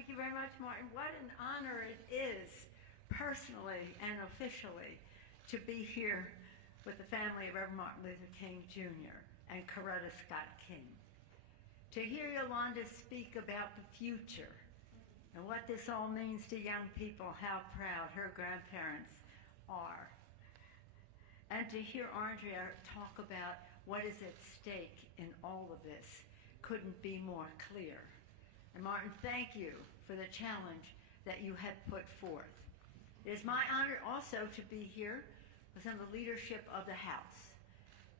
Thank you very much, Martin. What an honor it is, personally and officially, to be here with the family of Reverend Martin Luther King Jr. and Coretta Scott King. To hear Yolanda speak about the future and what this all means to young people, how proud her grandparents are. And to hear Andrea talk about what is at stake in all of this couldn't be more clear. And Martin, thank you for the challenge that you have put forth. It is my honor also to be here with some of the leadership of the House.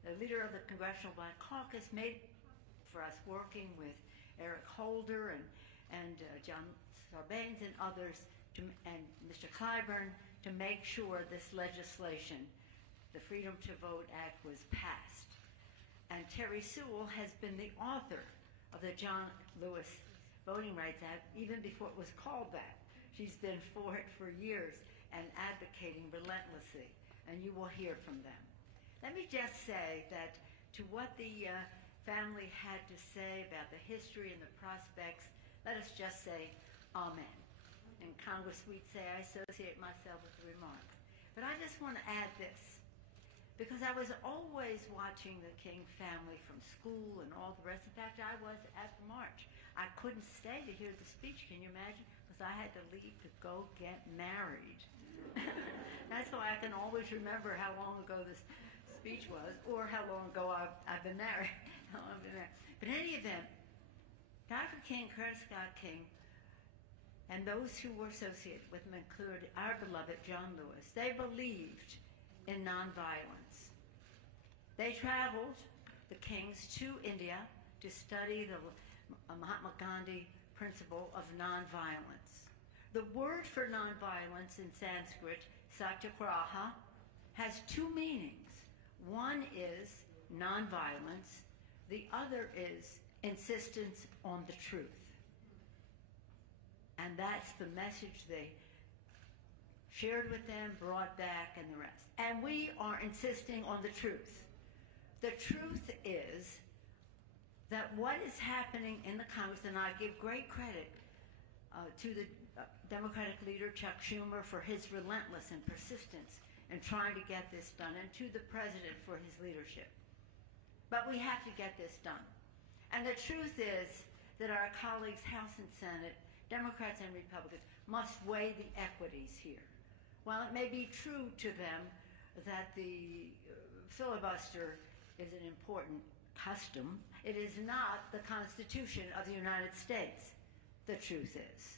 The leader of the Congressional Black Caucus made for us, working with Eric Holder and John Sarbanes and others, and Mr. Clyburn, to make sure this legislation, the Freedom to Vote Act, was passed. And Terry Sewell has been the author of the John Lewis Voting Rights Act even before it was called that. She's been for it for years and advocating relentlessly, and you will hear from them. Let me just say that to what the family had to say about the history and the prospects, let us just say amen. In Congress, we'd say I associate myself with the remarks. But I just want to add this, because I was always watching the King family from school and all the rest. In fact, I was at the march. I couldn't stay to hear the speech, can you imagine? Because I had to leave to go get married. That's why I can always remember how long ago this speech was, or how long ago I've been married. But in any event, Dr. King, Coretta Scott King, and those who were associated with him included our beloved John Lewis. They believed in nonviolence. They traveled, the Kings, to India to study the Mahatma Gandhi principle of nonviolence. The word for nonviolence in Sanskrit, satyagraha, has two meanings. One is nonviolence, the other is insistence on the truth. And that's the message they shared with them, brought back, and the rest. And we are insisting on the truth. The truth is that what is happening in the Congress, and I give great credit to the Democratic leader, Chuck Schumer, for his relentless and persistence in trying to get this done, and to the president for his leadership. But we have to get this done. And the truth is that our colleagues, House and Senate, Democrats and Republicans, must weigh the equities here. While it may be true to them that the filibuster is an important custom, it is not the Constitution of the United States. The truth is.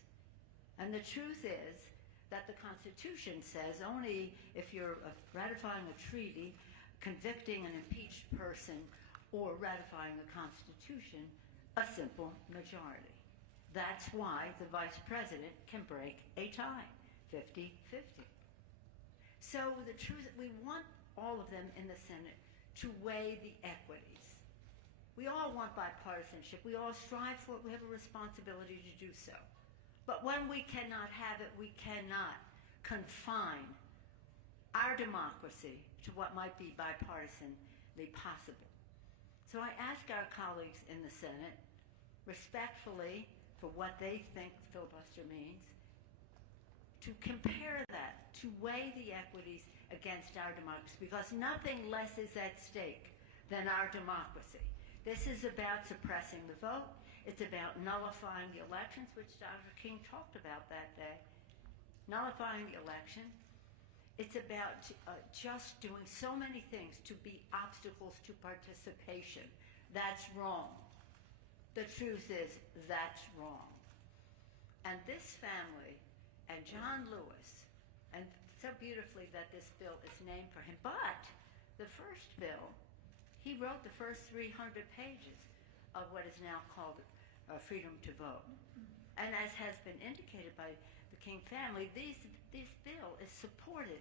And the truth is that the Constitution says only if you're ratifying a treaty, convicting an impeached person, or ratifying a Constitution, a simple majority. That's why the Vice President can break a tie, 50-50. So the truth, we want all of them in the Senate to weigh the equities. We all want bipartisanship. We all strive for it. We have a responsibility to do so. But when we cannot have it, we cannot confine our democracy to what might be bipartisanly possible. So I ask our colleagues in the Senate, respectfully, for what they think filibuster means, to compare that, to weigh the equities against our democracy, because nothing less is at stake than our democracy. This is about suppressing the vote. It's about nullifying the elections, which Dr. King talked about that day. Nullifying the election. It's about just doing so many things to be obstacles to participation. That's wrong. The truth is, that's wrong. And this family, and John Lewis, and so beautifully that this bill is named for him, but the first bill, he wrote the first 300 pages of what is now called Freedom to Vote. And as has been indicated by the King family, this bill is supported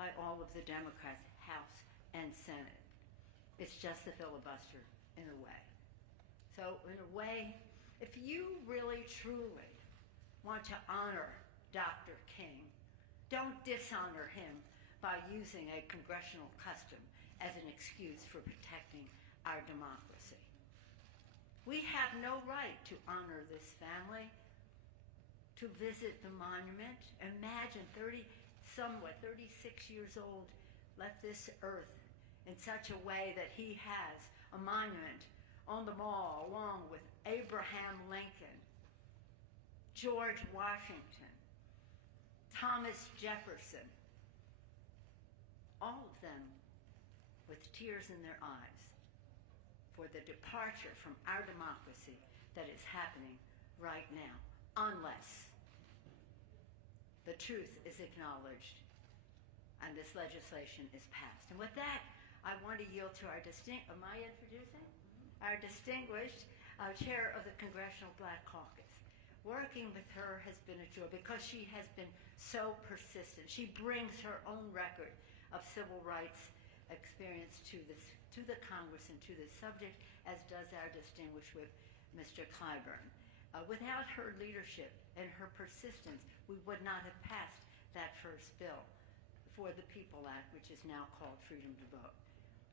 by all of the Democrats, House and Senate. It's just the filibuster in a way. So in a way, if you really, truly want to honor Dr. King, don't dishonor him by using a congressional custom as an excuse for protecting our democracy. We have no right to honor this family to visit the monument. Imagine 36 years old, left this earth in such a way that he has a monument on the mall along with Abraham Lincoln, George Washington, Thomas Jefferson, all of them with tears in their eyes for the departure from our democracy that is happening right now, unless the truth is acknowledged and this legislation is passed. And with that, I want to yield to our am I introducing? Our distinguished chair of the Congressional Black Caucus. Working with her has been a joy because she has been so persistent. She brings her own record of civil rights experience to the Congress and to this subject, as does our distinguished whip, Mr. Clyburn. Without her leadership and her persistence, we would not have passed that first bill for the People Act, which is now called Freedom to Vote.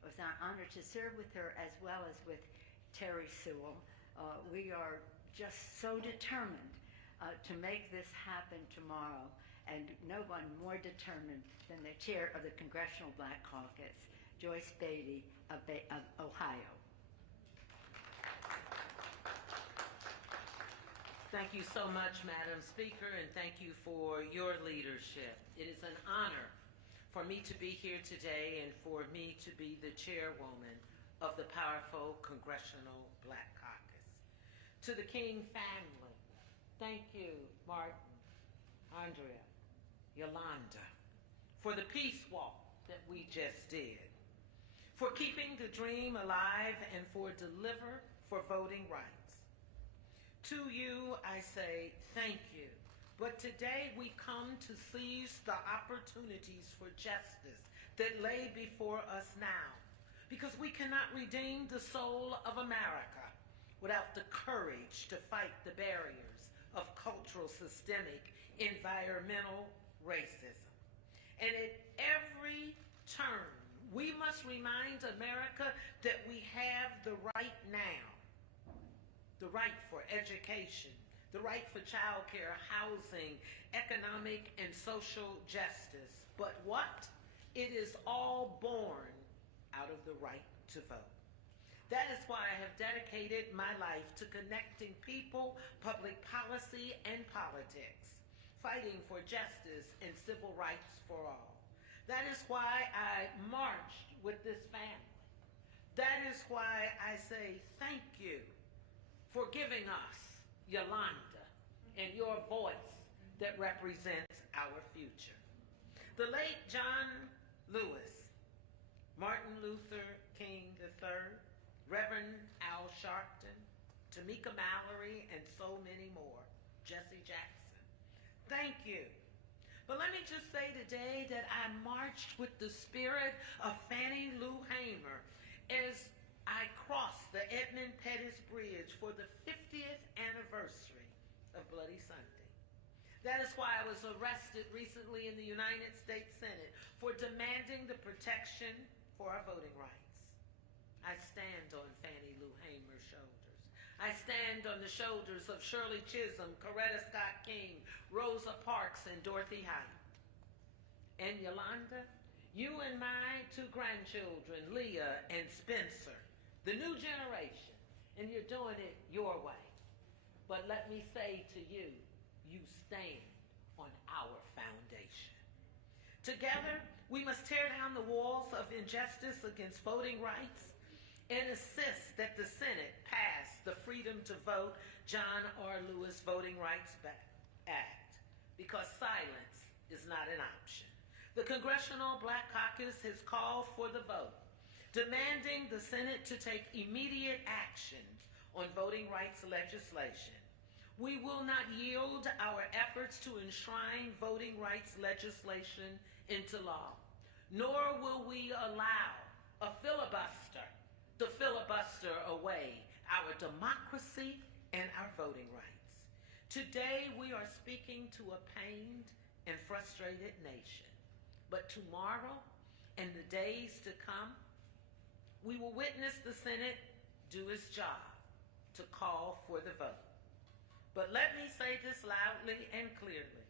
It was our honor to serve with her as well as with Terry Sewell. We are just so determined to make this happen tomorrow, and no one more determined than the chair of the Congressional Black Caucus, Joyce Beatty of Ohio. Thank you so much, Madam Speaker, and thank you for your leadership. It is an honor for me to be here today and for me to be the chairwoman of the powerful Congressional Black Caucus. To the King family, thank you, Martin, Andrea, Yolanda, for the peace walk that we just did, for keeping the dream alive and for voting rights. To you, I say thank you. But today we come to seize the opportunities for justice that lay before us now, because we cannot redeem the soul of America without the courage to fight the barriers of cultural, systemic, environmental racism. And at every turn, we must remind America that we have the right now. The right for education, the right for child care, housing, economic and social justice. But what? It is all born out of the right to vote. That is why I have dedicated my life to connecting people, public policy, and politics, fighting for justice and civil rights for all. That is why I marched with this family. That is why I say thank you for giving us, Yolanda, and your voice that represents our future. The late John Lewis, Martin Luther King III, Reverend Al Sharpton, Tamika Mallory, and so many more, Jesse Jackson. Thank you. But let me just say today that I marched with the spirit of Fannie Lou Hamer as I crossed the Edmund Pettus Bridge for the 50th anniversary of Bloody Sunday. That is why I was arrested recently in the United States Senate for demanding the protection for our voting rights. I stand on Fannie Lou Hamer's shoulders. I stand on the shoulders of Shirley Chisholm, Coretta Scott King, Rosa Parks, and Dorothy Height. And Yolanda, you and my two grandchildren, Leah and Spencer, the new generation, and you're doing it your way. But let me say to you, you stand on our foundation. Together, we must tear down the walls of injustice against voting rights and assist that the Senate pass the Freedom to Vote John R. Lewis Voting Rights Act, because silence is not an option. The Congressional Black Caucus has called for the vote, demanding the Senate to take immediate actions on voting rights legislation. We will not yield our efforts to enshrine voting rights legislation into law, nor will we allow a filibuster to filibuster away our democracy and our voting rights. Today, we are speaking to a pained and frustrated nation, but tomorrow and the days to come, we will witness the Senate do its job to call for the vote. But let me say this loudly and clearly.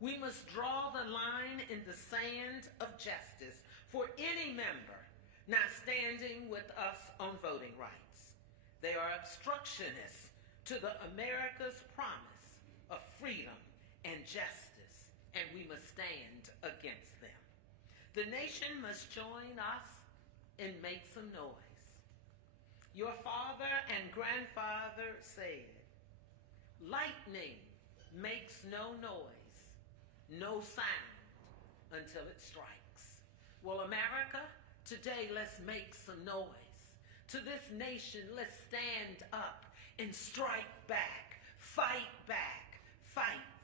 We must draw the line in the sand of justice for any member not standing with us on voting rights. They are obstructionists to the America's promise of freedom and justice, and we must stand against them. The nation must join us and make some noise. Your father and grandfather said, lightning makes no noise, no sound until it strikes. Well, America, today let's make some noise. To this nation, let's stand up and strike back, fight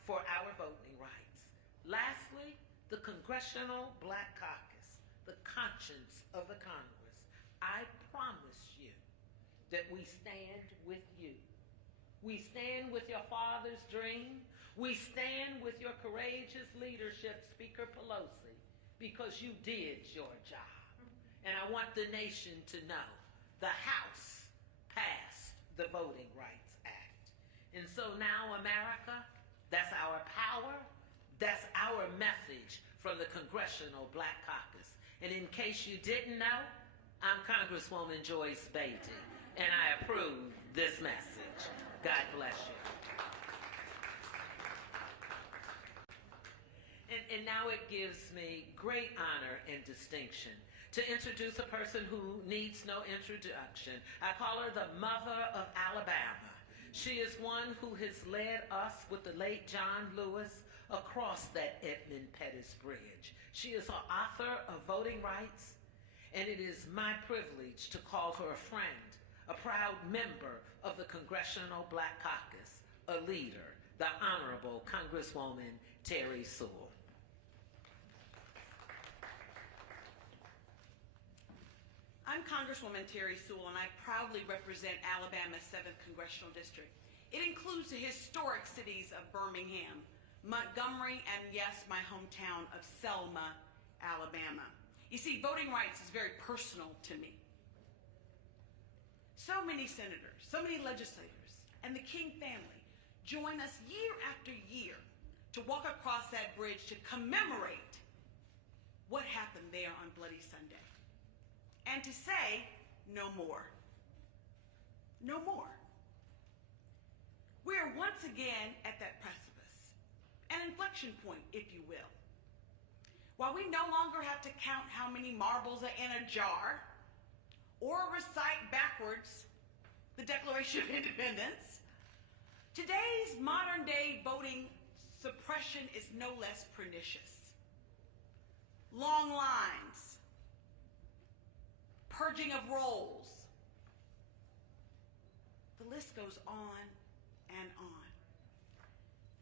for our voting rights. Lastly, the Congressional Black Caucus, the conscience of the Congress. I promise you that we stand with you. We stand with your father's dream. We stand with your courageous leadership, Speaker Pelosi, because you did your job. And I want the nation to know the House passed the Voting Rights Act. And so now, America, that's our power, that's our message from the Congressional Black Caucus. And in case you didn't know, I'm Congresswoman Joyce Beatty, and I approve this message. God bless you. And now it gives me great honor and distinction to introduce a person who needs no introduction. I call her the Mother of Alabama. She is one who has led us with the late John Lewis across that Edmund Pettus Bridge. She is an author of Voting Rights, and it is my privilege to call her a friend, a proud member of the Congressional Black Caucus, a leader, the Honorable Congresswoman Terry Sewell. I'm Congresswoman Terry Sewell, and I proudly represent Alabama's 7th Congressional District. It includes the historic cities of Birmingham, Montgomery, and yes, my hometown of Selma, Alabama. You see, voting rights is very personal to me. So many senators, so many legislators, and the King family join us year after year to walk across that bridge to commemorate what happened there on Bloody Sunday. And to say, no more. No more. We are once again at that precipice, an inflection point, if you will. While we no longer have to count how many marbles are in a jar or recite backwards the Declaration of Independence, today's modern-day voting suppression is no less pernicious. Long lines, purging of rolls. The list goes on and on.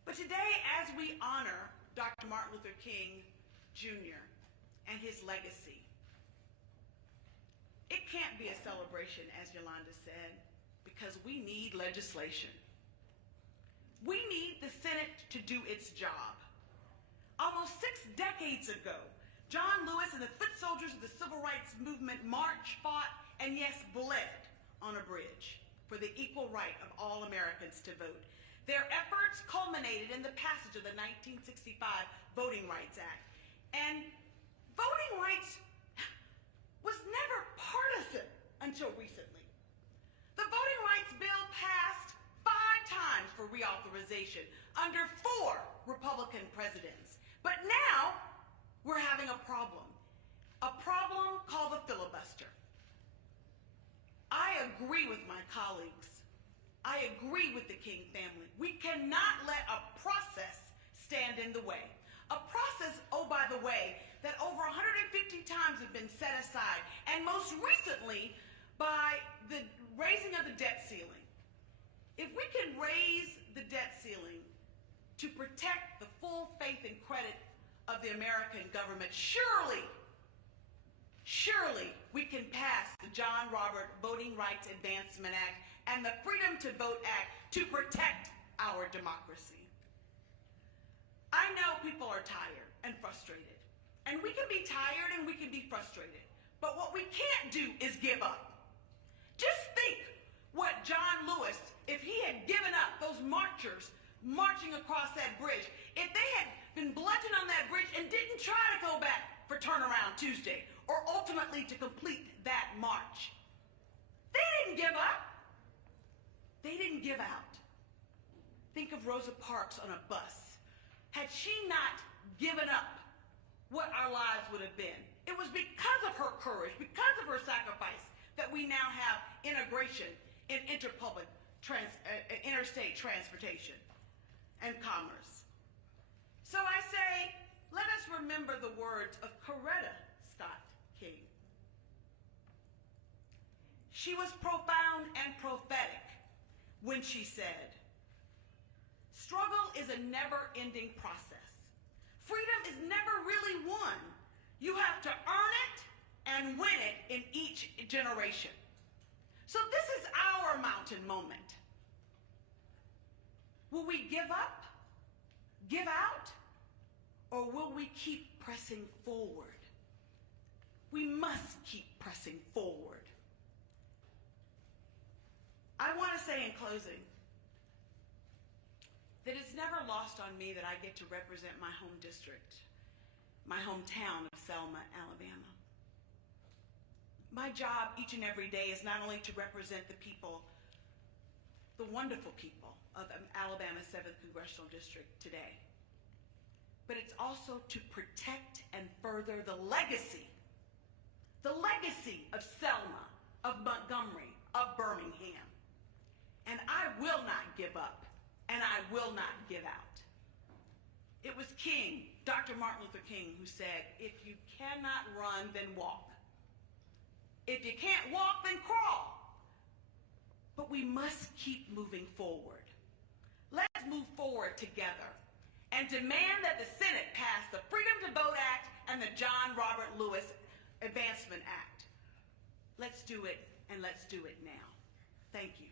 But today, as we honor Dr. Martin Luther King Jr. and his legacy, it can't be a celebration, as Yolanda said, because we need legislation. We need the Senate to do its job. Almost 6 decades ago, John Lewis and the foot soldiers of the civil rights movement marched, fought, and yes, bled on a bridge for the equal right of all Americans to vote. Their efforts culminated in the passage of the 1965 Voting Rights Act. And voting rights was never partisan until recently. The Voting Rights Bill passed 5 times for reauthorization under 4 Republican presidents. But now, we're having a problem called the filibuster. I agree with my colleagues. I agree with the King family. We cannot let a process stand in the way. A process, oh, by the way, that over 150 times have been set aside, and most recently by the raising of the debt ceiling. If we can raise the debt ceiling to protect the full faith and credit of the American government, surely we can pass the John Robert Voting Rights Advancement Act and the Freedom to Vote Act to protect our democracy. I know people are tired and frustrated, and we can be tired and we can be frustrated, but what we can't do is give up. Just think what John Lewis, if he had given up those marchers marching across that bridge, if they had been bludgeoned on that bridge and didn't try to go back for turnaround Tuesday, or ultimately to complete that march, they didn't give up. They didn't give out. Think of Rosa Parks on a bus. Had she not given up, what our lives would have been. It was because of her courage, because of her sacrifice, that we now have integration in interstate transportation and commerce. So I say, let us remember the words of Coretta Scott King. She was profound and prophetic when she said, struggle is a never-ending process. Freedom is never really won. You have to earn it and win it in each generation. So this is our mountain moment. Will we give up, give out, or will we keep pressing forward? We must keep pressing forward. I want to say in closing that it's never lost on me that I get to represent my home district, my hometown of Selma, Alabama. My job each and every day is not only to represent the people, the wonderful people of Alabama's 7th Congressional District today, but it's also to protect and further the legacy of Selma, of Montgomery, of Birmingham. And I will not give up, and I will not give out. It was King, Dr. Martin Luther King, who said, if you cannot run, then walk. If you can't walk, then crawl. But we must keep moving forward. Let's move forward together and demand that the Senate pass the Freedom to Vote Act and the John Robert Lewis Advancement Act. Let's do it, and let's do it now. Thank you.